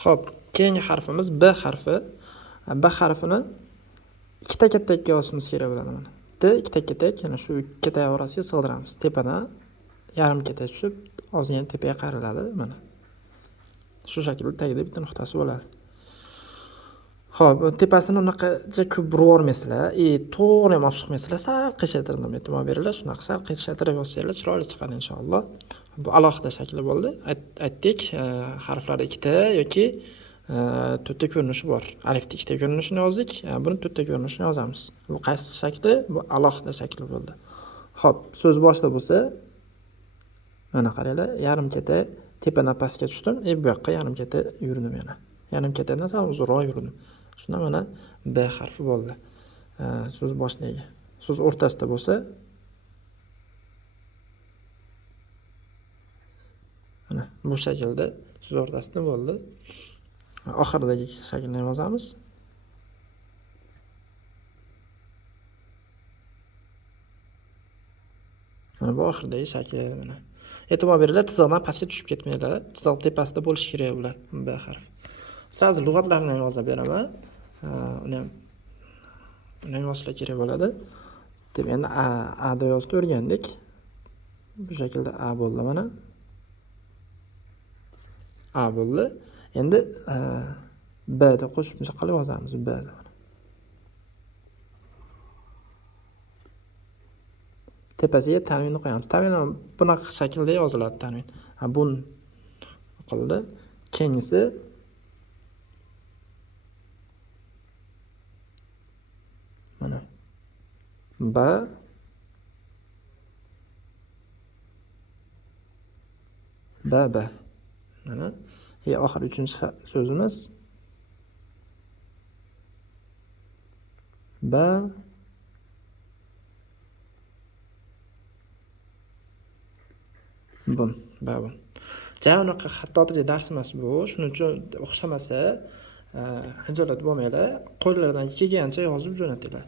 Xo'p, keyingi harfimiz B harfi. B harfini ikkita katakka yozishimiz kerak bo'ladi mana. Ikkita katak, yana shu ikki katak orasiga sig'diramiz. Tepadan yarim katak tushib, ozgina tepaga qayriladi mana. Shu shaklda tagida bitta nuqtasi bo'ladi. Xo'p, tepasini unaqacha ko'p burib olmaysizlar, to'g'ri ham olib chiqmaysizlar, sal qiyshaytirdim, e'tibor beringlar. Shunaqa sal qiyshaytirib yozsanglar chiroyli chiqadi inshaalloh. Bu alohida shakli bo'ldi. Aytdik, harflar ikkita yoki to'rtta ko'rinishi bor. Alifning ikkita ko'rinishini yozdik, buni to'rtta ko'rinishini yozamiz. Bu qaysi shakli? Bu alohida shakli bo'ldi. Xo'p, so'z boshida bo'lsa, mana qaranglar, yarim katak tepadan pastga tushdim, bu yoqqa yarim katak yurdim yana. Yarim katakdan sal uzunroq yurdim. Shunda mana B harfi bo'ldi. So'z boshidagi. So'z o'rtasida bo'lsa, mana bu shaklda so'z o'rtasida bo'ldi. Oxiridagi shaklni yozamiz. Mana bu oxiridagi shakl mana. E'tibor beringlar, chiziqdan pastga tushib ketmanglar. Chiziq tepasida bo'lishi kerak ular. B harfi. Sirazi lug'atlarni ham yozib beraman. Uni ham yozishlar kerak bo'ladi. Deb endi A deb yozib o'rgandik. Bu shaklda A bo'ldi mana. A bo'ldi. Endi B deb qo'shimcha qilib yozamiz. B deb. Tepasiga tanvinni qo'yamiz. Tanvin ham bunaqa shaklda yoziladi tanvin. Bun qildi. Keyingisi mana B mana oxir 3-chi so'zimiz B bun. Unaqa xattolik dars emas bu. Shuning uchun o'xshamasa, hijolat bo'lmanglar. Qo'llardan kelgancha yozib jo'natinglar.